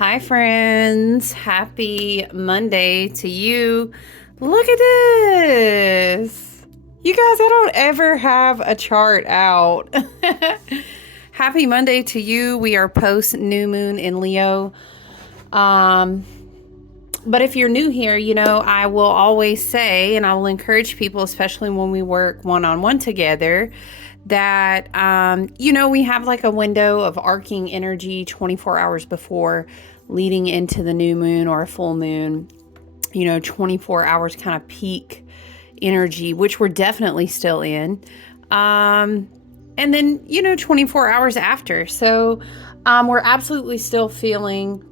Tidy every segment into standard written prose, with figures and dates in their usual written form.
Hi, friends. Happy Monday to you. Look at this. You guys, I don't ever have a chart out. Happy Monday to you. We are post new moon in Leo. But if you're new here, I will always say, and I will encourage people, especially when we work one-on-one together, that, we have like a window of arcing energy 24 hours before leading into the new moon or a full moon, 24 hours kind of peak energy, which we're definitely still in. And then, 24 hours after. So we're absolutely still feeling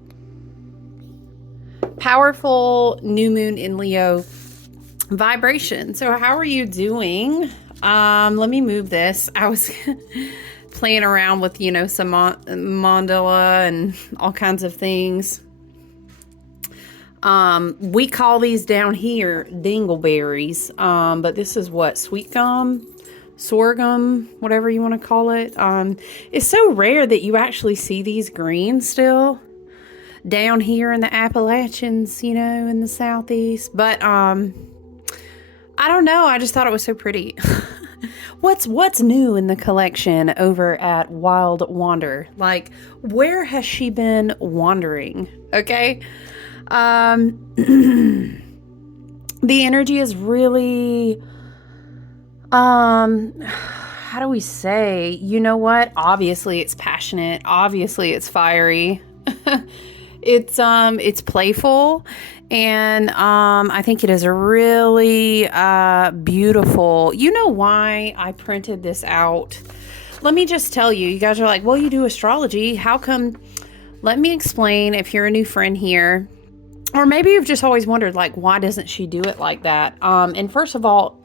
powerful new moon in Leo vibration. So how are you doing? Let me move this. I was playing around with, some mandala and all kinds of things. We call these down here dingleberries. But this is what? Sweet gum? Sorghum? Whatever you want to call it. It's so rare that you actually see these green still down here in the Appalachians, in the southeast. But I don't know. I just thought it was so pretty. What's new in the collection over at Wild Wander? Like, where has she been wandering? Okay. The energy is really, how do we say? You know what? Obviously it's passionate. Obviously it's fiery. It's playful, and I think it is a really beautiful. You know why I printed this out? Let me just tell you. You guys are like, well, you do astrology. How come? Let me explain if you're a new friend here, or maybe you've just always wondered, like, why doesn't she do it like that? And first of all,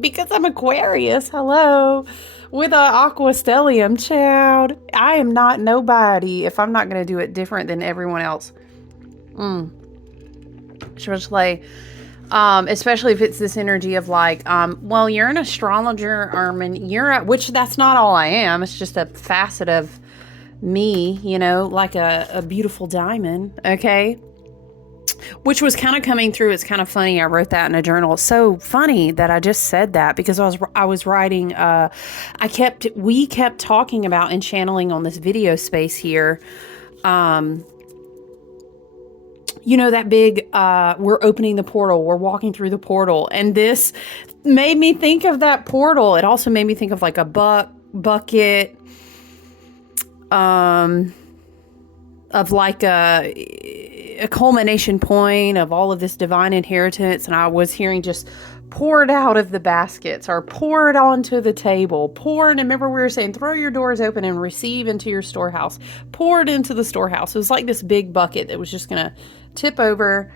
because I'm Aquarius. Hello. With a aqua stellium, child. I am not nobody if I'm not going to do it different than everyone else. Especially if it's this energy of like, well, you're an astrologer, and which that's not all I am. It's just a facet of me, like a beautiful diamond. Okay. Which was kind of coming through. It's kind of funny. I wrote that in a journal. It's so funny that I just said that because I was writing, we kept talking about and channeling on this video space here. That big, we're opening the portal. We're walking through the portal. And this made me think of that portal. It also made me think of like a bucket, of like a culmination point of all of this divine inheritance. And I was hearing just pour it out of the baskets or pour it onto the table. And remember we were saying, throw your doors open and receive into your storehouse. Pour it into the storehouse. It was like this big bucket that was just going to tip over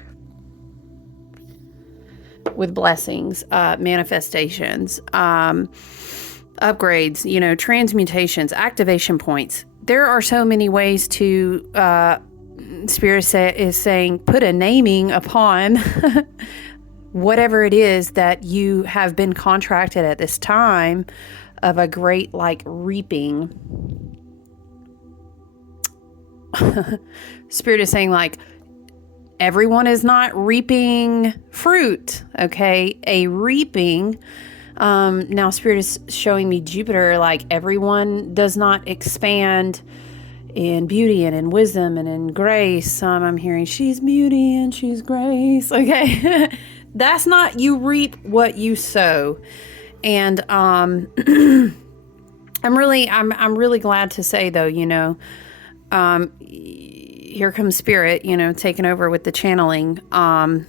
with blessings, manifestations, upgrades, transmutations, activation points. There are so many ways to, Spirit is saying, put a naming upon whatever it is that you have been contracted at this time of a great, like, reaping. Spirit is saying, like, everyone is not reaping fruit, okay? A reaping. Now Spirit is showing me Jupiter, like everyone does not expand in beauty and in wisdom and in grace. I'm hearing she's beauty and she's grace. Okay. That's not, you reap what you sow. And, I'm really glad to say though, here comes Spirit, taking over with the channeling. I'm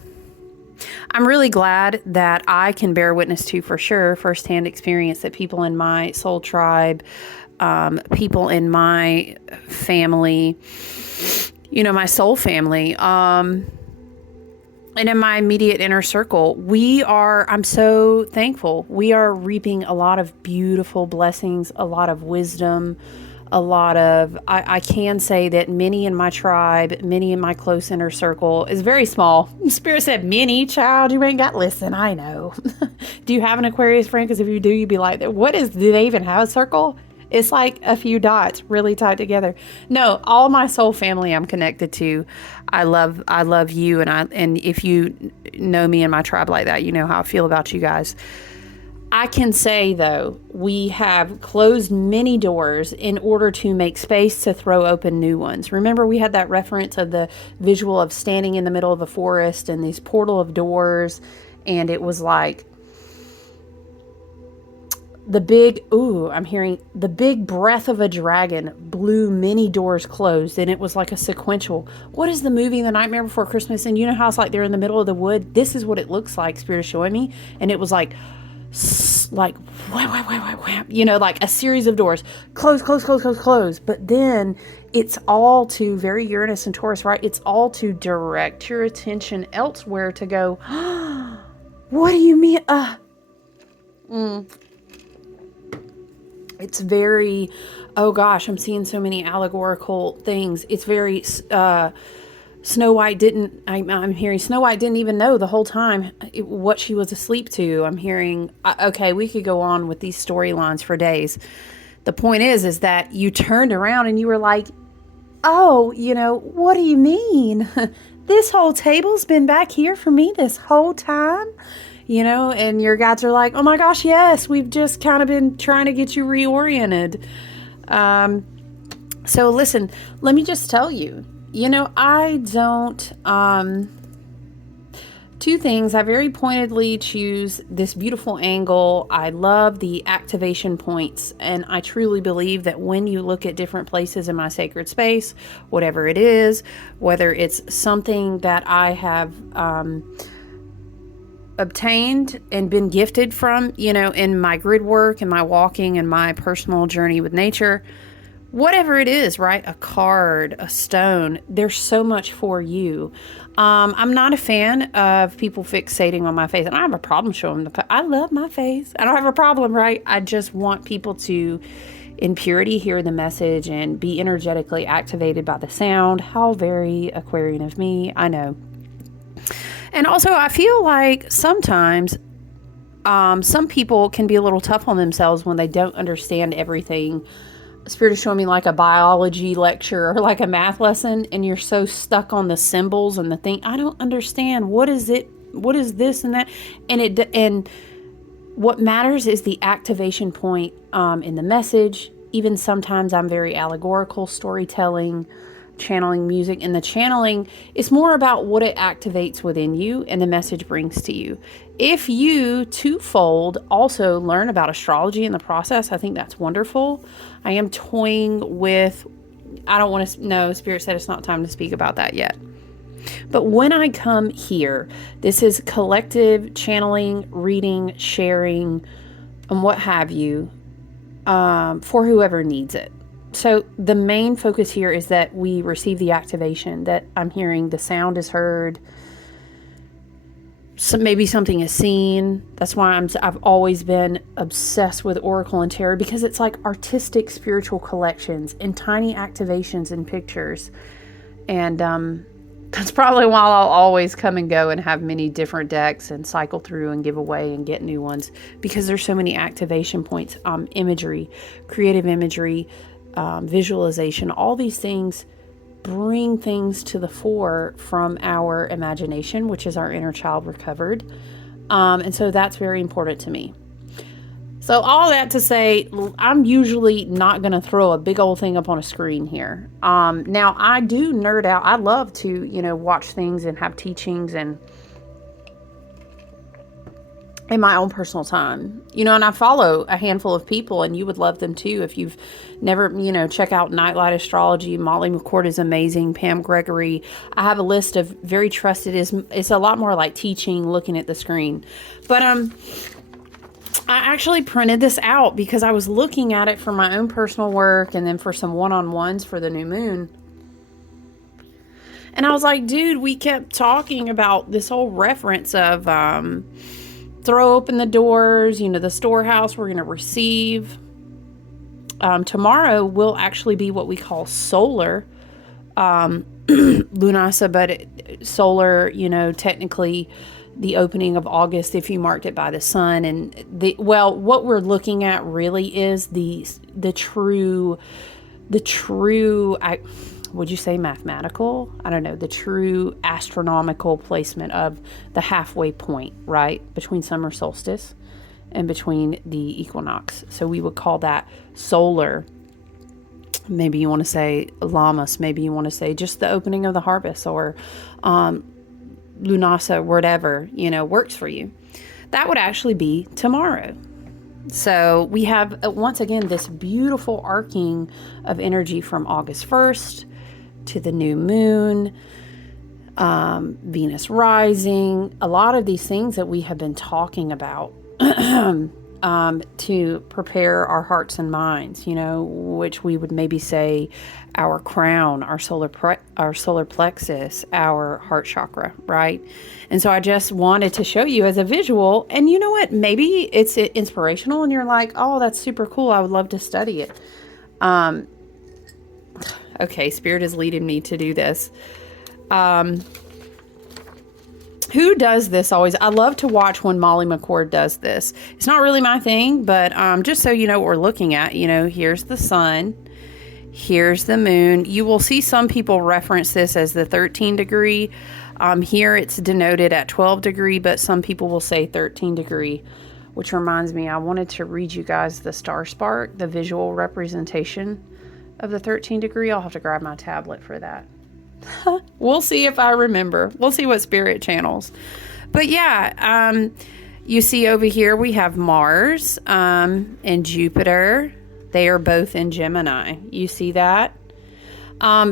really glad that I can bear witness to, for sure, firsthand experience that people in my soul tribe, people in my family, my soul family, and in my immediate inner circle, I'm so thankful. We are reaping a lot of beautiful blessings, a lot of wisdom, I can say that many in my tribe, many in my close inner circle is very small. Spirit said, many, child, you ain't got, listen, I know. Do you have an Aquarius friend? Because if you do, you'd be like, do they even have a circle? It's like a few dots really tied together. No, all my soul family I'm connected to. I love you, and if you know me and my tribe like that, you know how I feel about you guys. I can say, though, we have closed many doors in order to make space to throw open new ones. Remember, we had that reference of the visual of standing in the middle of a forest and these portal of doors, and it was like I'm hearing the big breath of a dragon blew many doors closed, and it was like a sequential. What is the movie The Nightmare Before Christmas? And you know how it's like they're in the middle of the wood? This is what it looks like, Spirit is showing me. And it was like wham, wham, wham, wham, wham, you know, like a series of doors close, close, close, close, close. But then it's all to, very Uranus and Taurus, right? It's all to direct your attention elsewhere to go, what do you mean? It's very, oh gosh, I'm seeing so many allegorical things. It's very, Snow White didn't, I'm hearing Snow White didn't even know the whole time what she was asleep to. I'm hearing, okay, we could go on with these storylines for days. The point is that you turned around and you were like, oh, you know, what do you mean? This whole table's been back here for me this whole time, you know, and your guides are like, oh my gosh, yes, we've just kind of been trying to get you reoriented. So listen, let me just tell you, you know, I don't, two things. I very pointedly choose this beautiful angle. I love the activation points. And I truly believe that when you look at different places in my sacred space, whatever it is, whether it's something that I have, obtained and been gifted from, you know, in my grid work and my walking and my personal journey with nature, whatever it is, right? A card, a stone, there's so much for you. I'm not a fan of people fixating on my face. I don't have a problem showing I love my face. I don't have a problem, right? I just want people to, in purity, hear the message and be energetically activated by the sound. How very Aquarian of me, I know. And also, I feel like sometimes some people can be a little tough on themselves when they don't understand everything. Spirit is showing me like a biology lecture or like a math lesson, and you're so stuck on the symbols and the thing. I don't understand. What is it? What is this and that? And what matters is the activation point in the message. Even sometimes I'm very allegorical storytelling, channeling music, and the channeling is more about what it activates within you and the message brings to you. If you twofold also learn about astrology in the process, I think that's wonderful. I am toying with, I don't want to, no, Spirit said it's not time to speak about that yet. But when I come here, this is collective channeling, reading, sharing, and what have you, for whoever needs it. So the main focus here is that we receive the activation, that I'm hearing the sound is heard. So maybe something is seen. That's why I've always been obsessed with Oracle and Tarot, because it's like artistic spiritual collections and tiny activations and pictures. And that's probably why I'll always come and go and have many different decks and cycle through and give away and get new ones, because there's so many activation points, imagery, creative imagery, visualization, all these things bring things to the fore from our imagination, which is our inner child recovered. And so that's very important to me. So all that to say, I'm usually not going to throw a big old thing up on a screen here. Now I do nerd out. I love to, you know, watch things and have teachings and in my own personal time, you know, and I follow a handful of people, and you would love them too. If you've never, you know, check out Nightlight Astrology. Molly McCord is amazing. Pam Gregory. I have a list of very trusted. It's a lot more like teaching, looking at the screen. But I actually printed this out because I was looking at it for my own personal work and then for some one-on-ones for the new moon. And I was like, dude, we kept talking about this whole reference of throw open the doors, you know, the storehouse we're going to receive. Tomorrow will actually be what we call solar lunasa, but solar, you know, technically the opening of August if you marked it by the sun. And what we're looking at really is the true, would you say mathematical? I don't know, the true astronomical placement of the halfway point, right, between summer solstice and between the equinox. So we would call that solar. Maybe you want to say Lammas, maybe you want to say just the opening of the harvest, or Lunasa, whatever, works for you. That would actually be tomorrow. So we have, once again, this beautiful arcing of energy from August 1st to the new moon, Venus rising, a lot of these things that we have been talking about to prepare our hearts and minds, which we would maybe say our crown, our solar plexus, our heart chakra, right? And so I just wanted to show you as a visual, and you know what, maybe it's inspirational and you're like, oh, that's super cool, I would love to study it. Okay, Spirit is leading me to do this. Who does this always? I love to watch when Molly McCord does this. It's not really my thing, but just so you know what we're looking at, here's the sun, here's the moon. You will see some people reference this as the 13 degree. Here it's denoted at 12 degree, but some people will say 13 degree, which reminds me, I wanted to read you guys the star spark, the visual representation of the 13 degree. I'll have to grab my tablet for that. We'll see if I remember. We'll see what Spirit channels. But yeah, you see over here we have Mars and Jupiter. They are both in Gemini. You see that?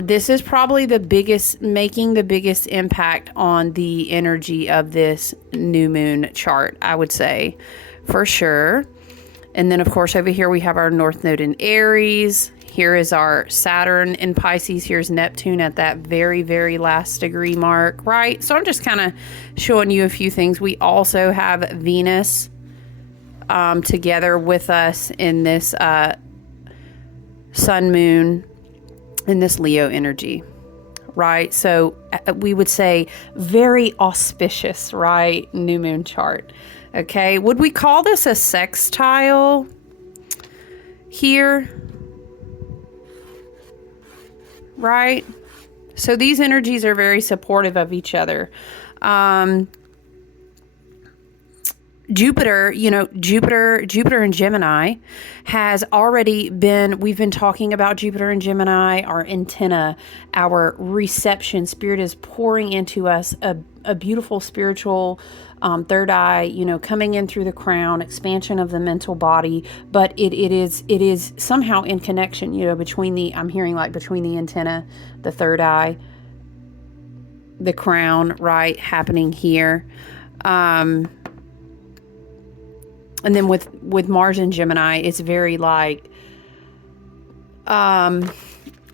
This is probably making the biggest impact on the energy of this new moon chart, I would say, for sure. And then, of course, over here we have our North Node in Aries. Here is our Saturn in Pisces. Here's Neptune at that very, very last degree mark, right? So I'm just kind of showing you a few things. We also have Venus together with us in this sun, moon, in this Leo energy, right? So we would say very auspicious, right? New moon chart. Okay. Would we call this a sextile here? Right? So these energies are very supportive of each other. Jupiter in Gemini has already been, we've been talking about Jupiter in Gemini, our antenna, our reception. Spirit is pouring into us a beautiful spiritual third eye, coming in through the crown, expansion of the mental body, but it is somehow in connection, between between the antenna, the third eye, the crown, right, happening here. And then with Mars and Gemini, it's very like,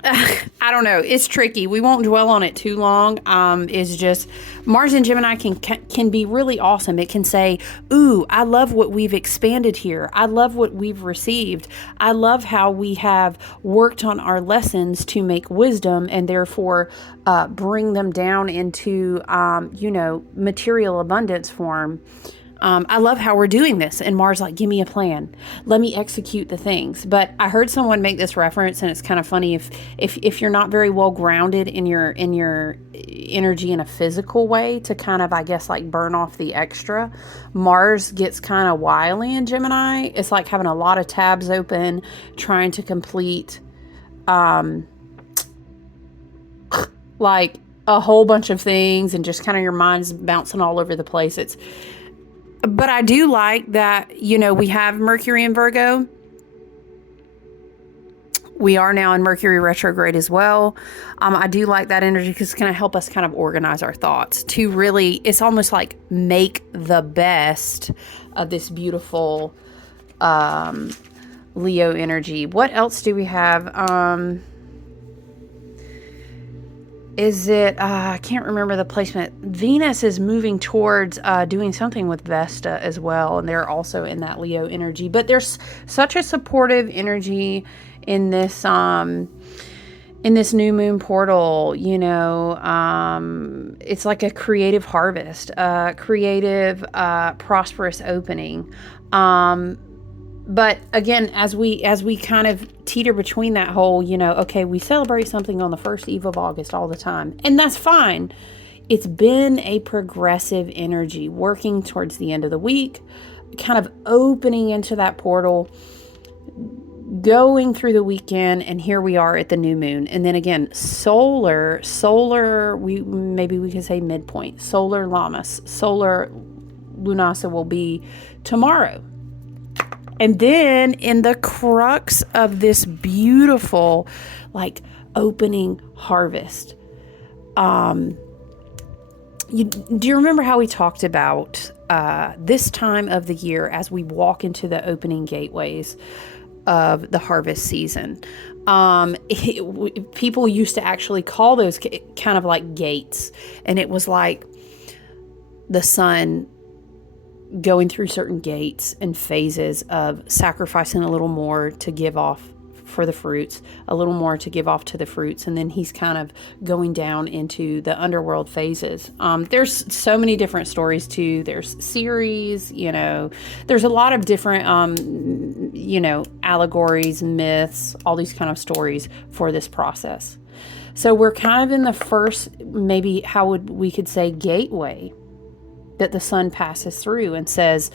I don't know. It's tricky. We won't dwell on it too long. It's just Mars and Gemini can be really awesome. It can say, ooh, I love what we've expanded here. I love what we've received. I love how we have worked on our lessons to make wisdom and therefore bring them down into, material abundance form. I love how we're doing this. And Mars like, give me a plan. Let me execute the things. But I heard someone make this reference, and it's kind of funny if you're not very well grounded in your energy in a physical way to kind of, I guess, like burn off the extra. Mars gets kind of wily in Gemini. It's like having a lot of tabs open, trying to complete like a whole bunch of things, and just kind of your mind's bouncing all over the place. But I do like that, we have Mercury in Virgo. We are now in Mercury retrograde as well. I do like that energy because it's going to help us kind of organize our thoughts to really, it's almost like make the best of this beautiful Leo energy. What else do we have? I can't remember the placement. Venus is moving towards doing something with Vesta as well, and they're also in that Leo energy. But there's such a supportive energy in this in this new moon portal, it's like a creative harvest, creative, prosperous opening. But again, as we kind of teeter between that whole, okay, we celebrate something on the first eve of August all the time, and that's fine. It's been a progressive energy working towards the end of the week, kind of opening into that portal, going through the weekend, and here we are at the new moon. And then again, solar, we could say midpoint, solar Lammas, solar Lunasa will be tomorrow. And then in the crux of this beautiful, like, opening harvest, do you remember how we talked about this time of the year as we walk into the opening gateways of the harvest season? People used to actually call those kind of like gates, and it was like the sun going through certain gates and phases of sacrificing a little more to give off for the fruits, a little more to give off to the fruits, and then he's kind of going down into the underworld phases. There's so many different stories too. There's series, there's a lot of different, allegories, myths, all these kind of stories for this process. So we're kind of in the first, maybe how we could say, gateway that the sun passes through and says,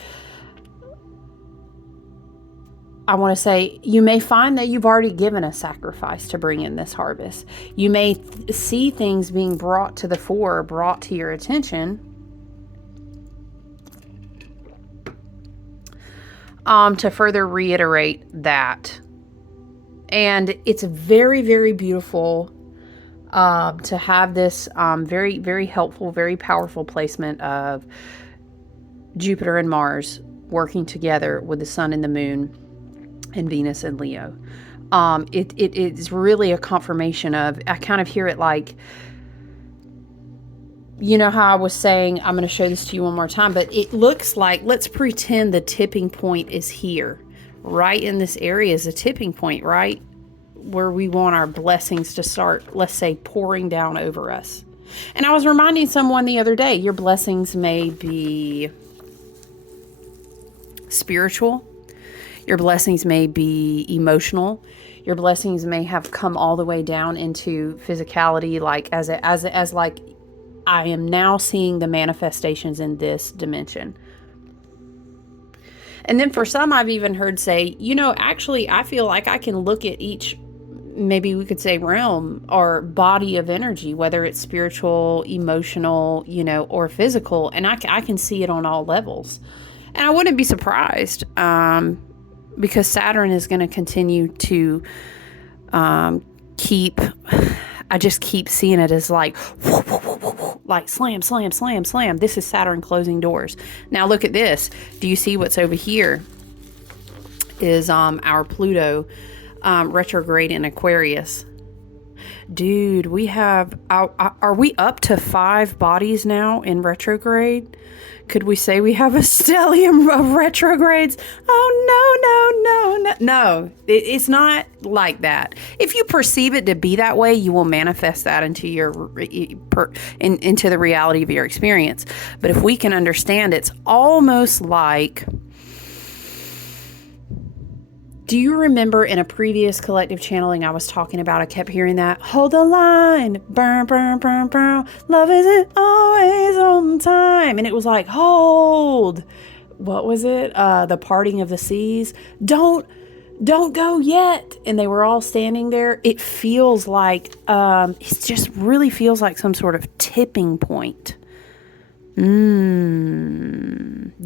I want to say, you may find that you've already given a sacrifice to bring in this harvest. You may see things being brought to the fore, brought to your attention, to further reiterate that. And it's very, very beautiful to have this very, very helpful, very powerful placement of Jupiter and Mars working together with the sun and the moon and Venus and Leo. It is really a confirmation of, I kind of hear it like, how I was saying, I'm going to show this to you one more time, but it looks like, let's pretend the tipping point is here. Right in this area is a tipping point, right? Where we want our blessings to start, let's say, pouring down over us. And I was reminding someone the other day, your blessings may be spiritual. Your blessings may be emotional. Your blessings may have come all the way down into physicality, like as like, I am now seeing the manifestations in this dimension. And then for some, I've even heard say, actually, I feel like I can look at each, maybe we could say, realm or body of energy, whether it's spiritual, emotional, or physical, and I can see it on all levels. And I wouldn't be surprised, because Saturn is going to continue to I just keep seeing it as like, like slam, slam, slam, slam. This is Saturn closing doors. Now look at this. Do you see what's over here is our Pluto retrograde in Aquarius. Dude, we have, are we up to 5 bodies now in retrograde? Could we say we have a stellium of retrogrades? Oh, no. It's not like that. If you perceive it to be that way, you will manifest that into into the reality of your experience. But if we can understand, it's almost like, do you remember in a previous collective channeling I was talking about, I kept hearing that, hold the line, burn, burn, burn, burn, love isn't always on time. And it was like, hold, what was it? The parting of the seas. Don't go yet. And they were all standing there. It feels like, it just really feels like some sort of tipping point.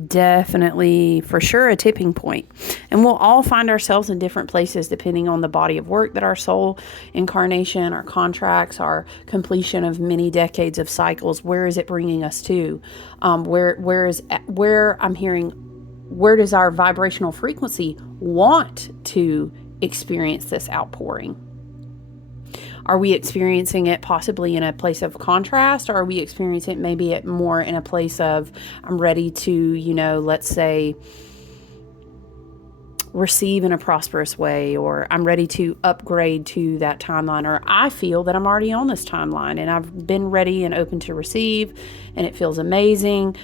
Definitely, for sure, a tipping point. And we'll all find ourselves in different places depending on the body of work that our soul incarnation, our contracts, our completion of many decades of cycles. Where is it bringing us to? Where I'm hearing, where does our vibrational frequency want to experience this outpouring? Are we experiencing it possibly in a place of contrast, or are we experiencing it maybe more in a place of, I'm ready to, let's say, receive in a prosperous way, or I'm ready to upgrade to that timeline, or I feel that I'm already on this timeline and I've been ready and open to receive and it feels amazing.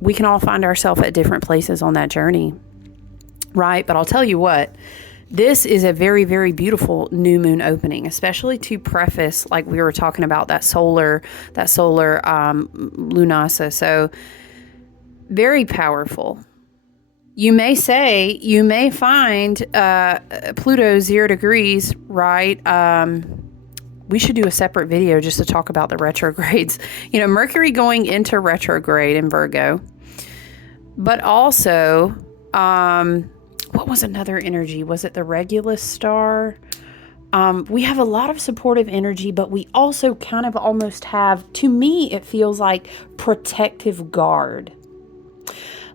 We can all find ourselves at different places on that journey, right? But I'll tell you what, this is a very, very beautiful new moon opening, especially to preface, like we were talking about, that solar lunasa. So very powerful. You may find Pluto 0 degrees, right? We should do a separate video just to talk about the retrogrades. Mercury going into retrograde in Virgo. But also, what was another energy? Was it the Regulus star? We have a lot of supportive energy, but we also kind of almost have, to me, it feels like protective guard.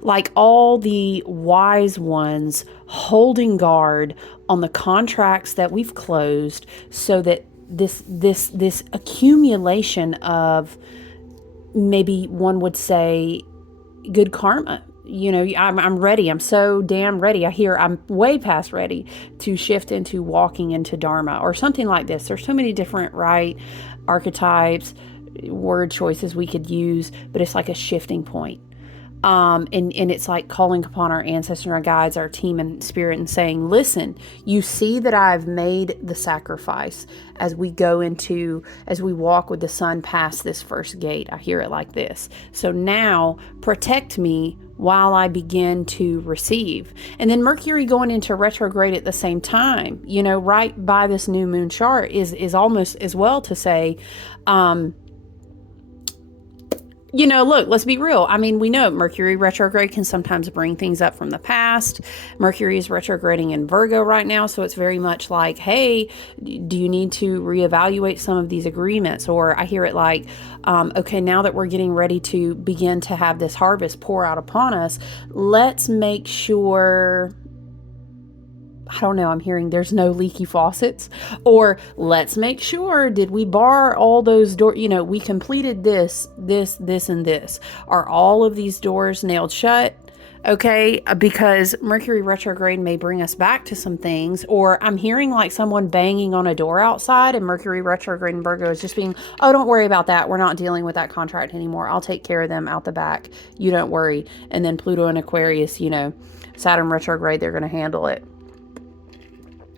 Like all the wise ones holding guard on the contracts that we've closed, so that this accumulation of, maybe one would say, good karma. I'm ready. I'm so damn ready. I'm way past ready to shift into walking into Dharma or something like this. There's so many different, right, archetypes, word choices we could use, but it's like a shifting point. And it's like calling upon our ancestors, our guides, our team and spirit, and saying, listen, you see that I've made the sacrifice as we walk with the sun past this first gate. I hear it like this. So now protect me while I begin to receive. And then Mercury going into retrograde at the same time, right by this new moon chart is almost as well to say, look, let's be real. I mean, we know Mercury retrograde can sometimes bring things up from the past. Mercury is retrograding in Virgo right now, so it's very much like, hey, do you need to reevaluate some of these agreements? Or I hear it like, okay, now that we're getting ready to begin to have this harvest pour out upon us, let's make sure, I don't know, I'm hearing there's no leaky faucets, or let's make sure, did we bar all those doors? We completed this, and this. Are all of these doors nailed shut? Okay, because Mercury retrograde may bring us back to some things, or I'm hearing like someone banging on a door outside, and Mercury retrograde in Virgo is just being, oh, don't worry about that. We're not dealing with that contract anymore. I'll take care of them out the back. You don't worry. And then Pluto and Aquarius, Saturn retrograde, they're going to handle it.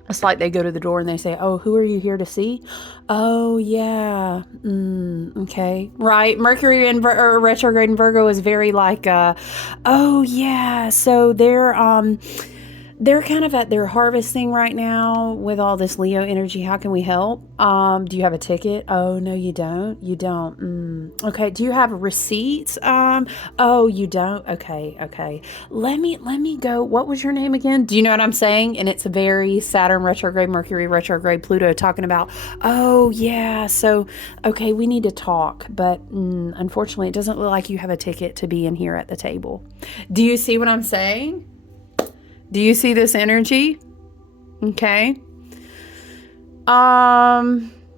It's like they go to the door and they say, oh, who are you here to see? Oh, yeah. Okay. Right. Mercury in retrograde in Virgo is very like, oh, yeah. So they're kind of at their harvesting right now with all this Leo energy. How can we help? Do you have a ticket? Oh, no, you don't. You don't. Okay. Do you have receipts? Oh, you don't. Okay. Let me go. What was your name again? Do you know what I'm saying? And it's a very Saturn retrograde, Mercury retrograde, Pluto talking about, oh yeah. So, okay, we need to talk, but unfortunately it doesn't look like you have a ticket to be in here at the table. Do you see what I'm saying? Do you see this energy? Okay.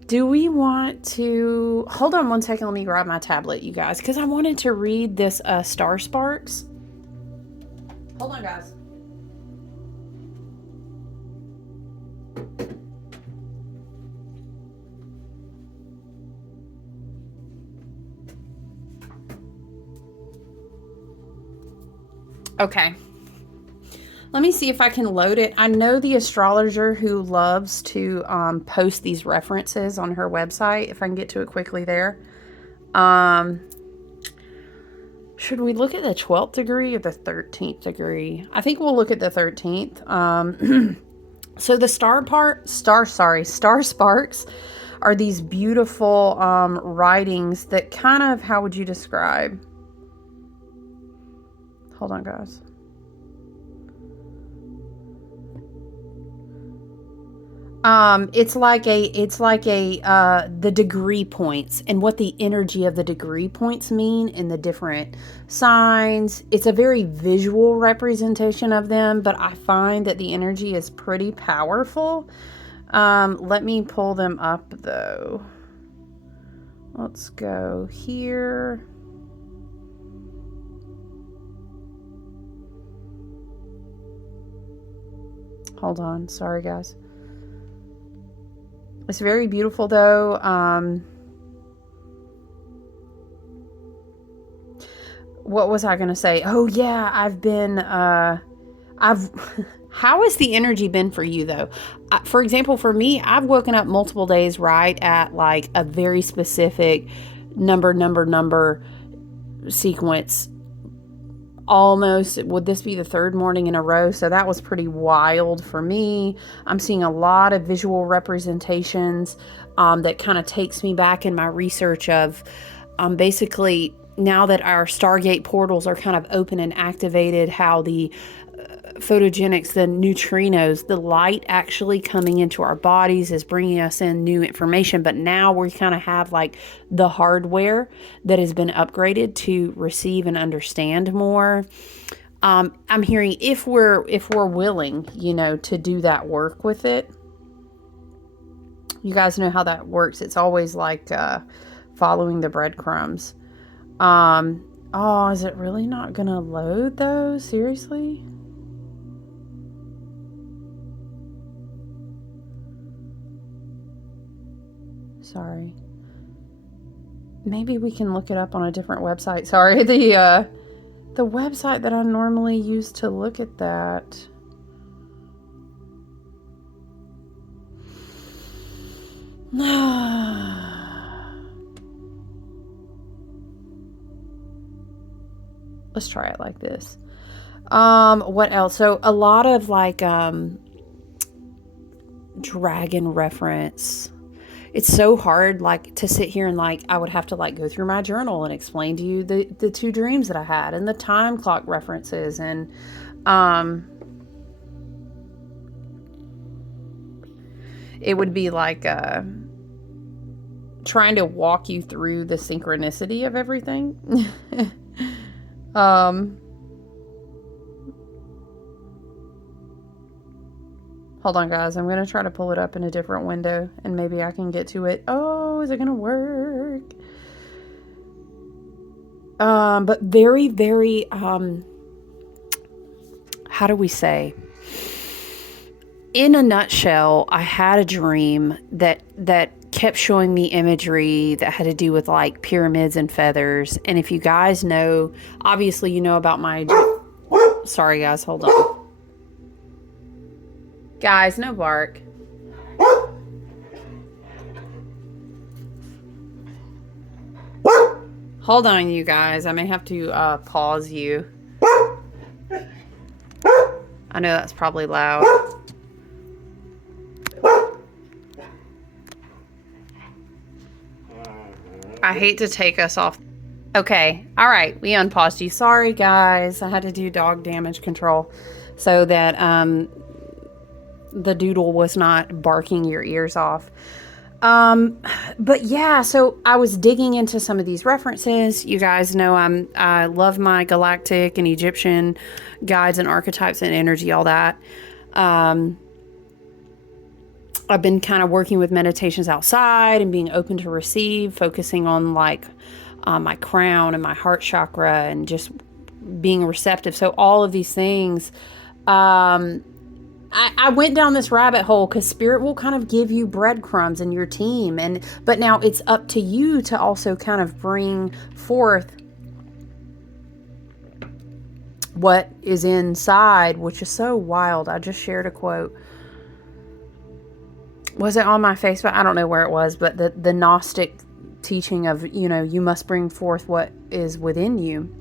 Do we want to hold on one second? Let me grab my tablet, you guys, because I wanted to read this Star Sparks. Hold on, guys. Okay. Let me see if I can load it. I know the astrologer who loves to post these references on her website. If I can get to it quickly there. Should we look at the 12th degree or the 13th degree? I think we'll look at the 13th. So the Star Sparks are these beautiful writings that kind of, how would you describe? Hold on, guys. It's like the degree points and what the energy of the degree points mean in the different signs. It's a very visual representation of them, but I find that the energy is pretty powerful. Let me pull them up though. Let's go here. Hold on. Sorry, guys. It's very beautiful, though. What was I going to say? Oh, yeah. How has the energy been for you, though? For example, for me, I've woken up multiple days right at like a very specific number sequence. Almost, would this be the third morning in a row? So that was pretty wild for me. I'm seeing a lot of visual representations that kind of takes me back in my research of basically now that our Stargate portals are kind of open and activated, how the photogenics, the neutrinos, the light actually coming into our bodies is bringing us in new information. But now we kind of have like the hardware that has been upgraded to receive and understand more. I'm hearing if we're willing, you know, to do that work with it. You guys know how that works. It's always like following the breadcrumbs. Oh, is it really not gonna load though? Seriously? Sorry. Maybe we can look it up on a different website. Sorry, the website that I normally use to look at that. Let's try it like this. What else? So a lot of like dragon reference. It's so hard, like, to sit here and, like, I would have to, like, go through my journal and explain to you the two dreams that I had and the time clock references. And, it would be, like, trying to walk you through the synchronicity of everything. Hold on, guys. I'm going to try to pull it up in a different window and maybe I can get to it. Oh, is it going to work? But very, very, how do we say? In a nutshell, I had a dream that kept showing me imagery that had to do with like pyramids and feathers. And if you guys know, obviously you know about my... Sorry, guys. Hold on. Guys, no bark. Hold on, you guys. I may have to pause you. I know that's probably loud. I hate to take us off. Okay. All right. We unpaused you. Sorry, guys. I had to do dog damage control so that the doodle was not barking your ears off. But yeah, so I was digging into some of these references. You guys know I love my galactic and Egyptian guides and archetypes and energy, all that. I've been kind of working with meditations outside and being open to receive, focusing on like my crown and my heart chakra and just being receptive. So all of these things, I went down this rabbit hole because Spirit will kind of give you breadcrumbs in your team. But now it's up to you to also kind of bring forth what is inside, which is so wild. I just shared a quote. Was it on my Facebook? I don't know where it was, but the Gnostic teaching of, you know, you must bring forth what is within you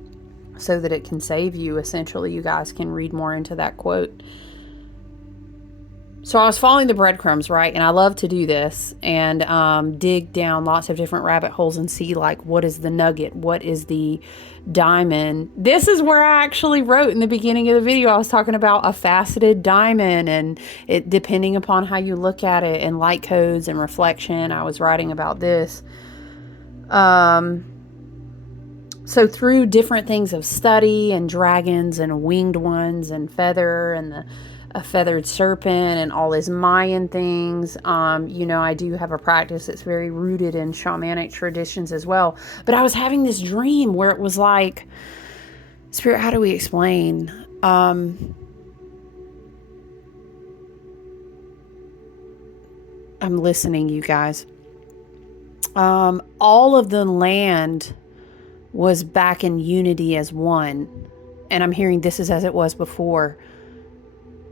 so that it can save you. Essentially, you guys can read more into that quote. So I was following the breadcrumbs, right? And I love to do this and dig down lots of different rabbit holes and see like, what is the nugget? What is the diamond? This is where I actually wrote in the beginning of the video. I was talking about a faceted diamond and it depending upon how you look at it and light codes and reflection. I was writing about this. So through different things of study and dragons and winged ones and feather and a feathered serpent and all his Mayan things. You know, I do have a practice that's very rooted in shamanic traditions as well. But I was having this dream where it was like, Spirit, how do we explain? I'm listening, you guys. All of the land was back in unity as one. And I'm hearing this is as it was before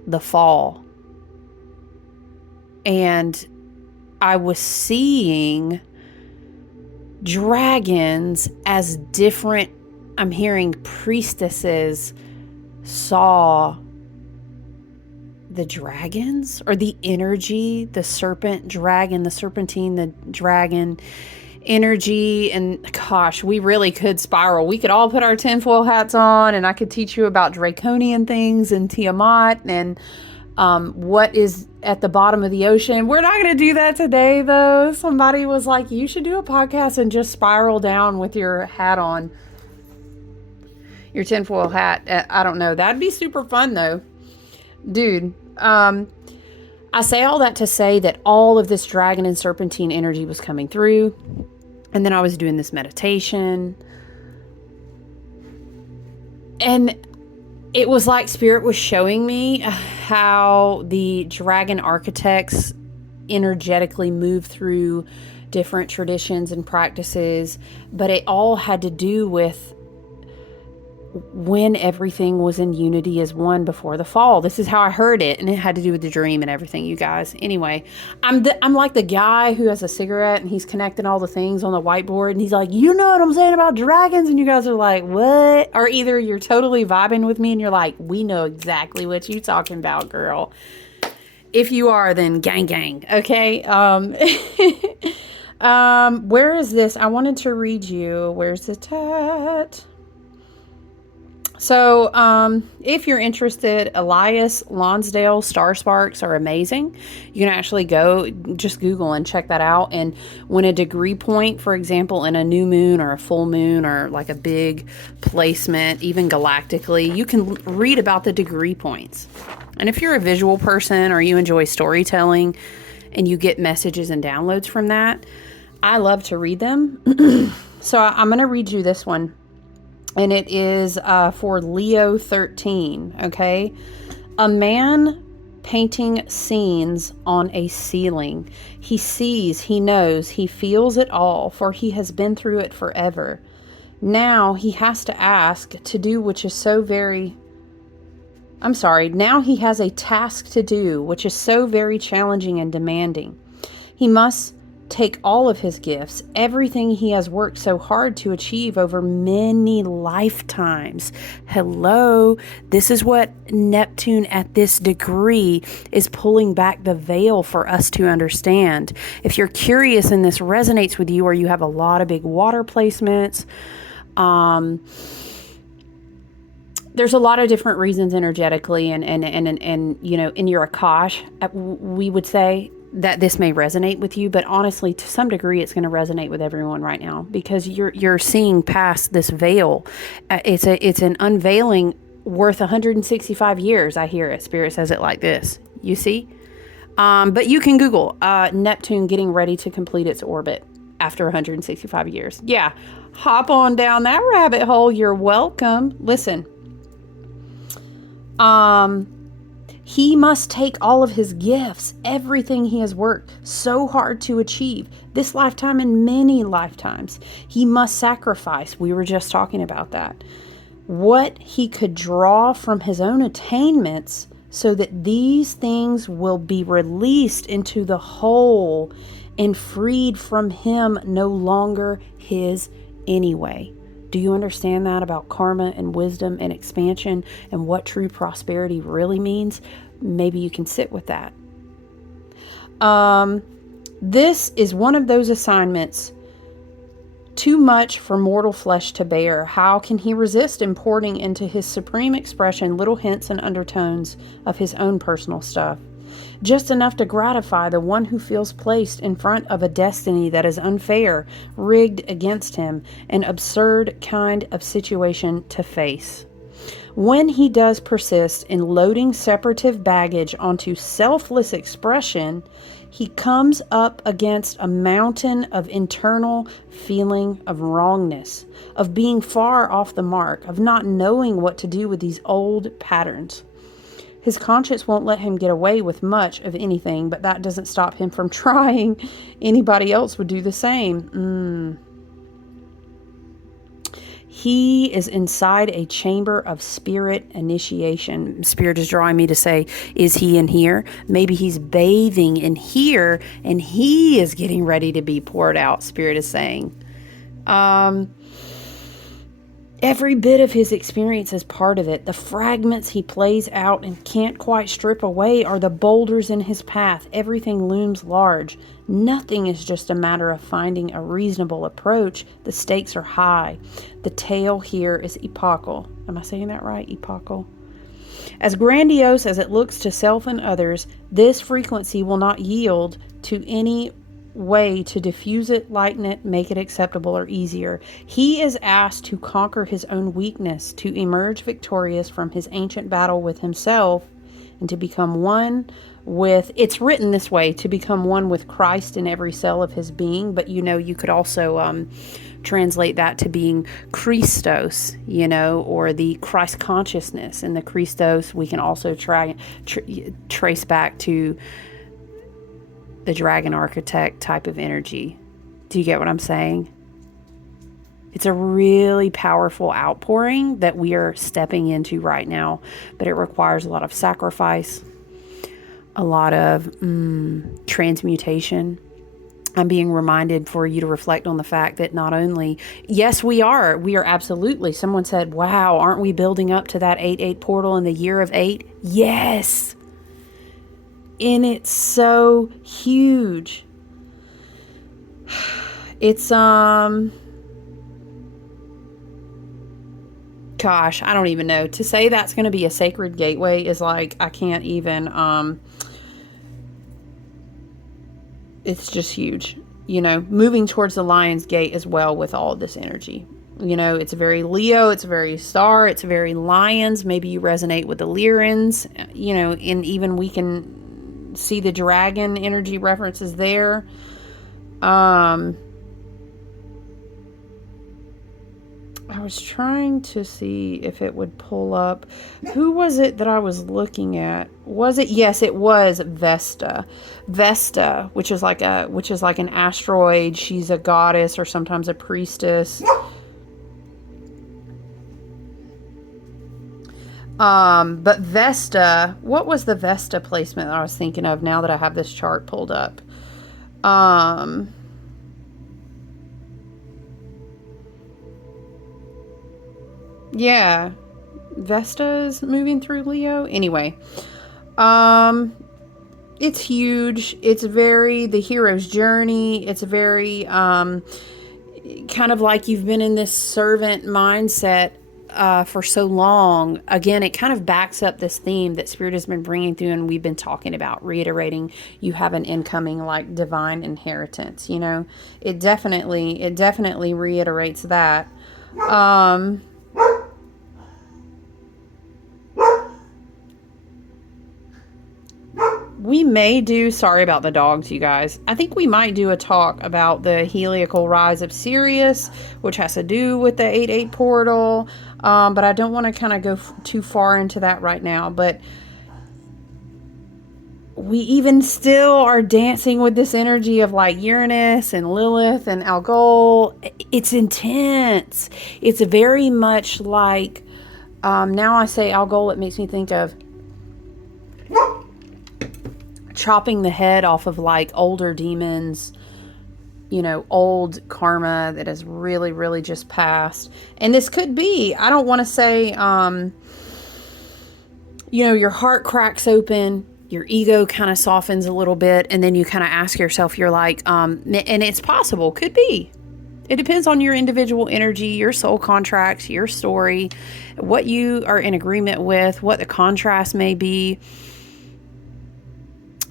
the fall. And I was seeing dragons as different, I'm hearing priestesses saw the dragons or the energy, the serpent dragon, the serpentine, the dragon energy. And gosh, we really could spiral. We could all put our tinfoil hats on and I could teach you about draconian things and Tiamat and what is at the bottom of the ocean. We're not going to do that today, though. Somebody was like, you should do a podcast and just spiral down with your hat on, your tinfoil hat. I don't know. That'd be super fun, though. Dude, I say all that to say that all of this dragon and serpentine energy was coming through. And then I was doing this meditation. And it was like Spirit was showing me how the dragon architects energetically move through different traditions and practices, but it all had to do with when everything was in unity as one before the fall. This is how I heard it, and it had to do with the dream and everything, you guys. Anyway, I'm like the guy who has a cigarette and he's connecting all the things on the whiteboard, and he's like, you know what I'm saying about dragons? And you guys are like, what? Or either you're totally vibing with me and you're like, we know exactly what you talking about, girl. If you are, then gang gang, okay? Where is this? I wanted to read you. Where's the tat? So, if you're interested, Elias Lonsdale star sparks are amazing. You can actually go, just Google and check that out. And when a degree point, for example, in a new moon or a full moon or like a big placement, even galactically, you can read about the degree points. And if you're a visual person or you enjoy storytelling and you get messages and downloads from that, I love to read them. So I'm going to read you this one. And it is for Leo 13, okay? A man painting scenes on a ceiling. He sees, he knows, he feels it all, for he has been through it forever. Now he has to ask to do which is so very... Now he has a task to do, which is so very challenging and demanding. He must take all of his gifts, everything he has worked so hard to achieve over many lifetimes. Hello, this is what Neptune at this degree is pulling back the veil for us to understand. If you're curious and this resonates with you, or you have a lot of big water placements, there's a lot of different reasons energetically and you know, in your Akash, we would say that this may resonate with you, but honestly, to some degree, it's going to resonate with everyone right now because you're seeing past this veil. It's an unveiling worth 165 years. I hear it. Spirit says it like this. You see? But you can Google Neptune getting ready to complete its orbit after 165 years. Yeah, hop on down that rabbit hole. You're welcome. Listen. He must take all of his gifts, everything he has worked so hard to achieve, this lifetime and many lifetimes. He must sacrifice. We were just talking about that. What he could draw from his own attainments so that these things will be released into the whole and freed from him, no longer his anyway. Do you understand that about karma and wisdom and expansion and what true prosperity really means? Maybe you can sit with that. This is one of those assignments too much for mortal flesh to bear. How can he resist importing into his supreme expression little hints and undertones of his own personal stuff? Just enough to gratify the one who feels placed in front of a destiny that is unfair, rigged against him, an absurd kind of situation to face. When he does persist in loading separative baggage onto selfless expression, he comes up against a mountain of internal feeling of wrongness, of being far off the mark, of not knowing what to do with these old patterns. His conscience won't let him get away with much of anything, but that doesn't stop him from trying. Anybody else would do the same. He is inside a chamber of spirit initiation. Spirit is drawing me to say, is he in here? Maybe he's bathing in here and he is getting ready to be poured out, Spirit is saying. Every bit of his experience is part of it. The fragments he plays out and can't quite strip away are the boulders in his path. Everything looms large. Nothing is just a matter of finding a reasonable approach. The stakes are high. The tale here is epochal. Am I saying that right? Epochal. As grandiose as it looks to self and others, this frequency will not yield to any way to diffuse it, lighten it, make it acceptable or easier. He is asked to conquer his own weakness, to emerge victorious from his ancient battle with himself, and to become one with, it's written this way, to become one with Christ in every cell of his being. But you could also translate that to being Christos, or the Christ consciousness. And the Christos we can also trace back to the dragon architect type of energy. Do you get what I'm saying? It's a really powerful outpouring that we are stepping into right now, but it requires a lot of sacrifice, a lot of transmutation. I'm being reminded for you to reflect on the fact that not only, yes, we are absolutely, someone said, wow, aren't we building up to that 8/8 portal in the year of 8? Yes. And it's so huge. It's, gosh, I don't even know. To say that's going to be a sacred gateway is like, I can't even, it's just huge. Moving towards the Lion's Gate as well with all of this energy. It's very Leo, it's very Star, it's very Lions. Maybe you resonate with the Lyrans, and even we can see the dragon energy references there. I was trying to see if it would pull up. Who was it that I was looking at? Was it? Yes, it was Vesta. Vesta, which is like an asteroid. She's a goddess or sometimes a priestess. But Vesta, what was the Vesta placement that I was thinking of now that I have this chart pulled up? Yeah, Vesta's moving through Leo. Anyway, it's huge. It's very the hero's journey. It's very, kind of like you've been in this servant mindset for so long. Again, it kind of backs up this theme that Spirit has been bringing through and we've been talking about, reiterating you have an incoming like divine inheritance. It definitely reiterates that. We may do, sorry about the dogs, you guys. I think we might do a talk about the heliacal rise of Sirius, which has to do with the 8/8 portal. But I don't want to kind of go too far into that right now. But we even still are dancing with this energy of like Uranus and Lilith and Algol. It's intense. It's very much like, now I say Algol, it makes me think of chopping the head off of like older demons, old karma that has really, really just passed. And this could be, I don't want to say, your heart cracks open, your ego kind of softens a little bit, and then you kind of ask yourself, you're like, and it's possible, could be. It depends on your individual energy, your soul contracts, your story, what you are in agreement with, what the contrast may be.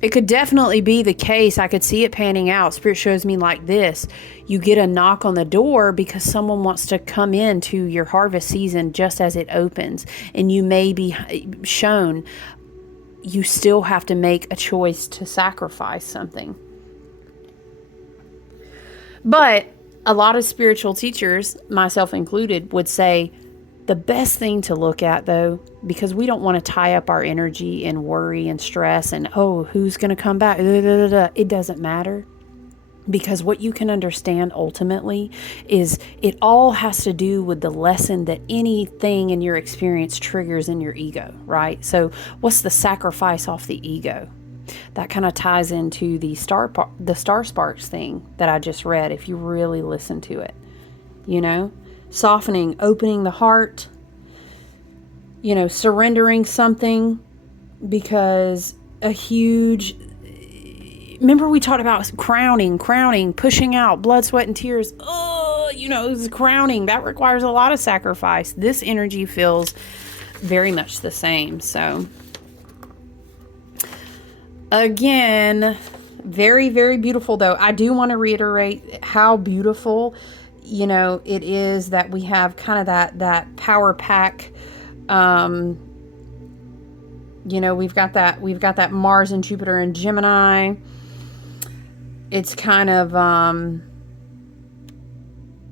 It could definitely be the case. I could see it panning out. Spirit shows me like this. You get a knock on the door because someone wants to come into your harvest season just as it opens. And you may be shown you still have to make a choice to sacrifice something. But a lot of spiritual teachers, myself included, would say The best thing to look at, though, because we don't want to tie up our energy in worry and stress and, oh, who's going to come back? It doesn't matter. Because what you can understand ultimately is it all has to do with the lesson that anything in your experience triggers in your ego, right? So what's the sacrifice off the ego? That kind of ties into the star sparks thing that I just read, if you really listen to it. Softening, opening the heart, surrendering something, because remember we talked about crowning, pushing out blood, sweat, and tears. It's crowning. That requires a lot of sacrifice. This energy feels very much the same. So again, very, very beautiful, though. I do want to reiterate how beautiful, it is that we have kind of that power pack. We've got that Mars and Jupiter and Gemini. It's kind of,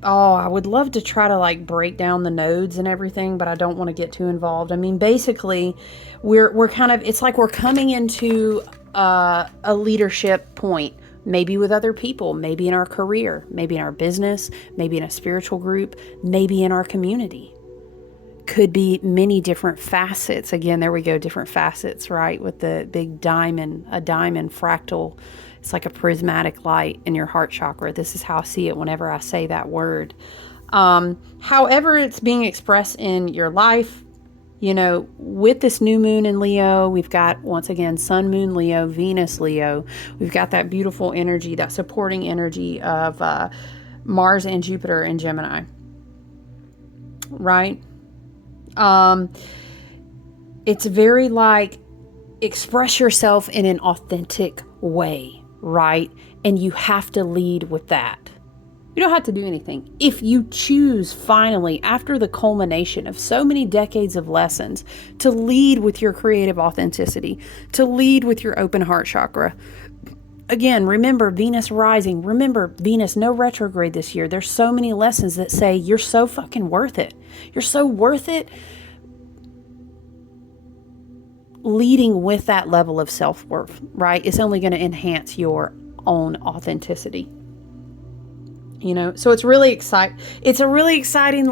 I would love to try to break down the nodes and everything, but I don't want to get too involved. I mean, basically we're kind of, it's like we're coming into a leadership point, maybe with other people, maybe in our career, maybe in our business, maybe in a spiritual group, maybe in our community. Could be many different facets. Again, there we go, different facets, right? With the big diamond, a diamond fractal. It's like a prismatic light in your heart chakra. This is how I see it whenever I say that word. However it's being expressed in your life, with this new moon in Leo, we've got, once again, Sun, Moon, Leo, Venus, Leo. We've got that beautiful energy, that supporting energy of Mars and Jupiter in Gemini, right? It's very express yourself in an authentic way, right? And you have to lead with that. You don't have to do anything. If you choose finally, after the culmination of so many decades of lessons, to lead with your creative authenticity, to lead with your open heart chakra. Again, remember Venus rising. Remember Venus, no retrograde this year. There's so many lessons that say you're so fucking worth it. You're so worth it. Leading with that level of self-worth, right? It's only going to enhance your own authenticity. So it's really exciting. It's a really exciting,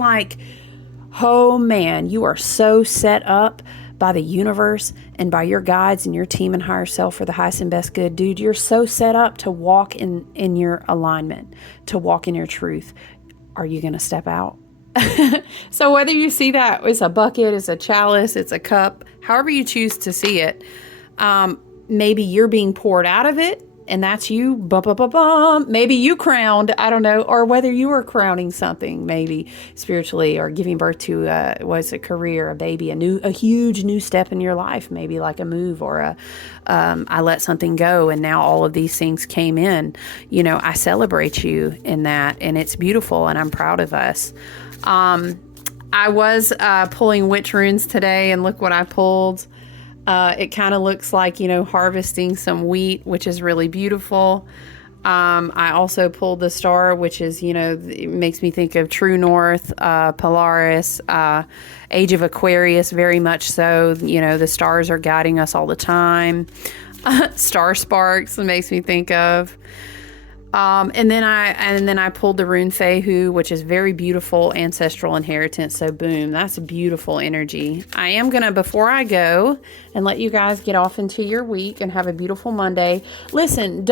oh man, you are so set up by the universe and by your guides and your team and higher self for the highest and best good. Dude, you're so set up to walk in your alignment, to walk in your truth. Are you going to step out? So whether you see that as a bucket, it's a chalice, it's a cup, however you choose to see it, maybe you're being poured out of it and that's you, maybe you crowned, I don't know, or whether you are crowning something, maybe spiritually, or giving birth to a career, a baby, a huge new step in your life, maybe like a move or I let something go and now all of these things came in. I celebrate you in that, and it's beautiful, and I'm proud of us. I was pulling witch runes today, and look what I pulled. It kind of looks like, harvesting some wheat, which is really beautiful. I also pulled the star, which is, it makes me think of True North, Polaris, Age of Aquarius, very much so. The stars are guiding us all the time. Star Sparks, it makes me think of. And then I pulled the rune Fehu, which is very beautiful ancestral inheritance. So boom, that's a beautiful energy. I am going to, before I go and let you guys get off into your week and have a beautiful Monday, listen,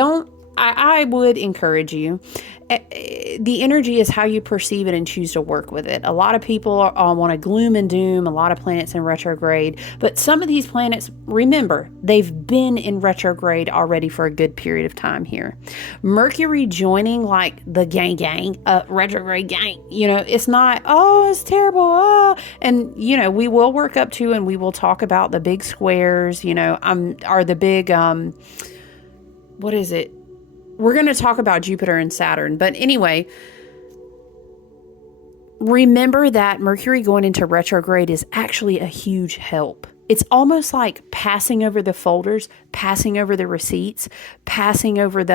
I would encourage you. The energy is how you perceive it and choose to work with it. A lot of people want to gloom and doom, a lot of planets in retrograde, but some of these planets, remember, they've been in retrograde already for a good period of time here. Mercury joining the gang, retrograde gang, it's not, it's terrible, and we will work up to, and we will talk about the big squares, are the big, what is it? We're going to talk about Jupiter and Saturn. But anyway, remember that Mercury going into retrograde is actually a huge help. It's almost like passing over the folders, passing over the receipts, passing over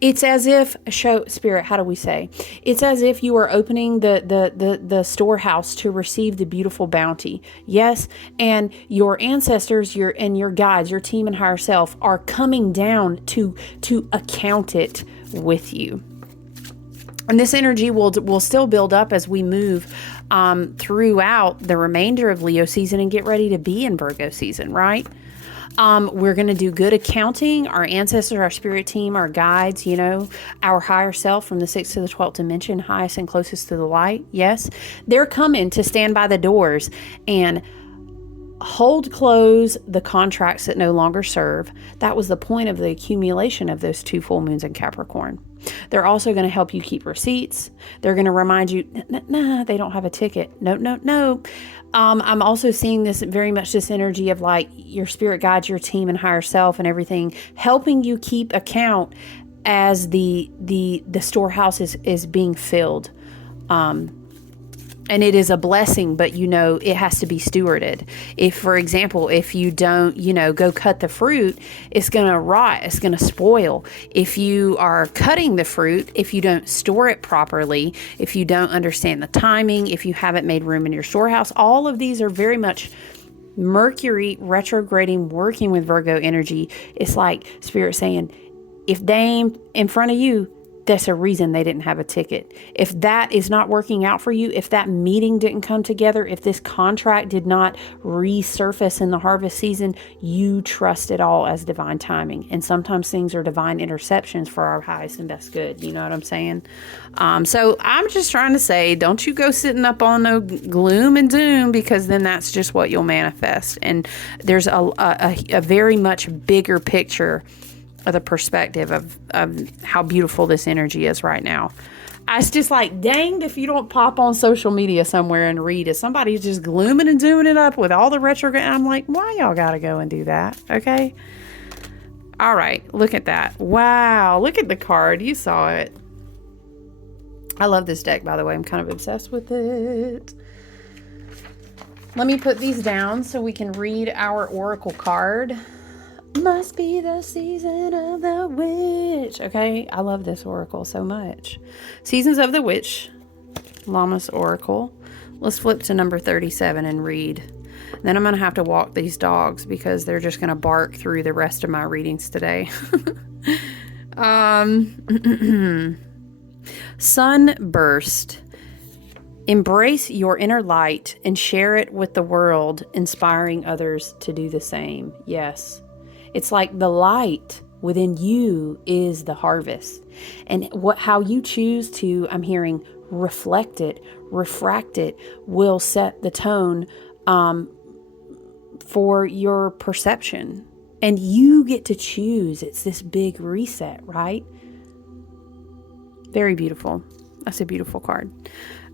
it's as if, Spirit, how do we say? It's as if you are opening the storehouse to receive the beautiful bounty. Yes. And your ancestors, your guides, your team and higher self are coming down to account it with you. And this energy will still build up as we move throughout the remainder of Leo season and get ready to be in Virgo season, right? We're going to do good accounting. Our ancestors, our spirit team, our guides, our higher self from the 6th to the 12th dimension, highest and closest to the light. Yes, they're coming to stand by the doors and close the contracts that no longer serve. That was the point of the accumulation of those 2 full moons in Capricorn. They're also going to help you keep receipts. They're going to remind you, nah, they don't have a ticket. No. I'm also seeing this very much this energy of like your spirit guides, your team and higher self and everything, helping you keep account as the storehouse is being filled. And it is a blessing, but it has to be stewarded. If, for example, if you don't, go cut the fruit, it's going to rot, it's going to spoil. If you are cutting the fruit, if you don't store it properly, if you don't understand the timing, if you haven't made room in your storehouse, all of these are very much Mercury retrograding, working with Virgo energy. It's like Spirit saying, if they ain't in front of you, that's a reason they didn't have a ticket. If that is not working out for you, if that meeting didn't come together, if this contract did not resurface in the harvest season, you trust it all as divine timing. And sometimes things are divine interceptions for our highest and best good. You know what I'm saying? So I'm just trying to say, don't you go sitting up on no gloom and doom, because then that's just what you'll manifest. And there's a very much bigger picture of the perspective of how beautiful this energy is right now. It's just like, danged if you don't pop on social media somewhere and read it. Somebody's just glooming and dooming it up with all the retrograde. I'm like, why y'all gotta go and do that? Okay. All right. Look at that. Wow. Look at the card. You saw it. I love this deck, by the way. I'm kind of obsessed with it. Let me put these down so we can read our oracle card. Must be the season of the witch. Okay, I love this oracle so much. Seasons of the Witch, Lammas Oracle. Let's flip to number 37 and read. Then I'm going to have to walk these dogs because they're just going to bark through the rest of my readings today. Sunburst. Embrace your inner light and share it with the world, inspiring others to do the same. Yes. It's like the light within you is the harvest. And how you choose to, I'm hearing, reflect it, refract it, will set the tone for your perception. And you get to choose. It's this big reset, right? Very beautiful. That's a beautiful card.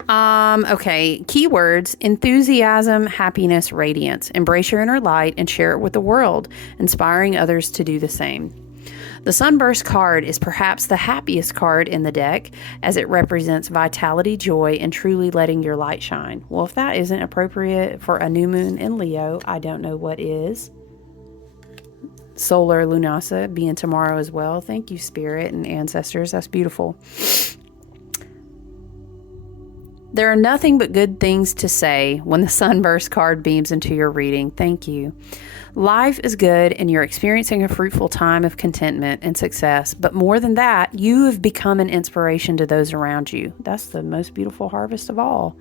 Okay. Keywords: enthusiasm, happiness, radiance. Embrace your inner light and share it with the world, inspiring others to do the same. The Sunburst card is perhaps the happiest card in the deck, as it represents vitality, joy, and truly letting your light shine. Well, if that isn't appropriate for a new moon in Leo, I don't know what is. Solar Lunasa being tomorrow as well. Thank you, Spirit and ancestors. That's beautiful. There are nothing but good things to say when the Sunburst card beams into your reading. Thank you. Life is good and you're experiencing a fruitful time of contentment and success. But more than that, you have become an inspiration to those around you. That's the most beautiful harvest of all.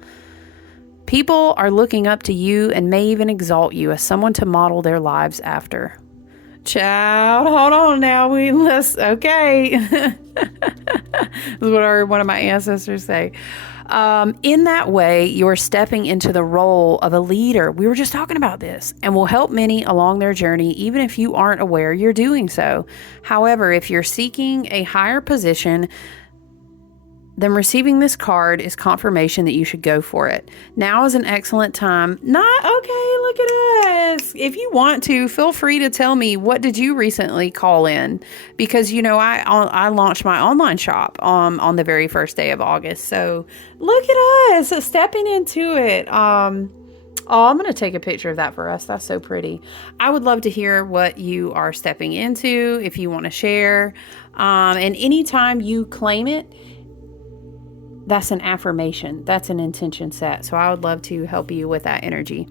People are looking up to you and may even exalt you as someone to model their lives after. Child, hold on now. Okay. This is what I heard one of my ancestors say. In that way, you're stepping into the role of a leader. We were just talking about this, and will help many along their journey, even if you aren't aware you're doing so. However, if you're seeking a higher position, then receiving this card is confirmation that you should go for it. Now is an excellent time. Okay, look at us. If you want to, feel free to tell me, what did you recently call in? Because, I launched my online shop on the very first day of August. So look at us stepping into it. Oh, I'm going to take a picture of that for us. That's so pretty. I would love to hear what you are stepping into, if you want to share. And anytime you claim it, that's an affirmation. That's an intention set. So I would love to help you with that energy.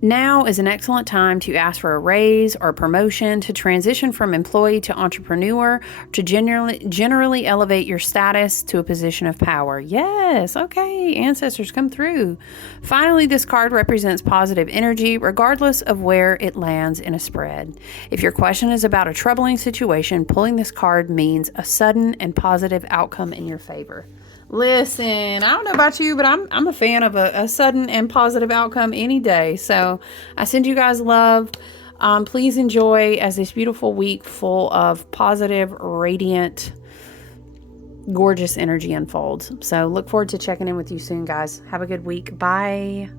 Now is an excellent time to ask for a raise or a promotion, to transition from employee to entrepreneur, to generally elevate your status to a position of power. Yes, okay, ancestors come through. Finally, this card represents positive energy, regardless of where it lands in a spread. If your question is about a troubling situation, pulling this card means a sudden and positive outcome in your favor. Listen, I don't know about you, but I'm a fan of a sudden and positive outcome any day. So I send you guys love. Please enjoy as this beautiful week full of positive, radiant, gorgeous energy unfolds. So look forward to checking in with you soon, guys. Have a good week. Bye.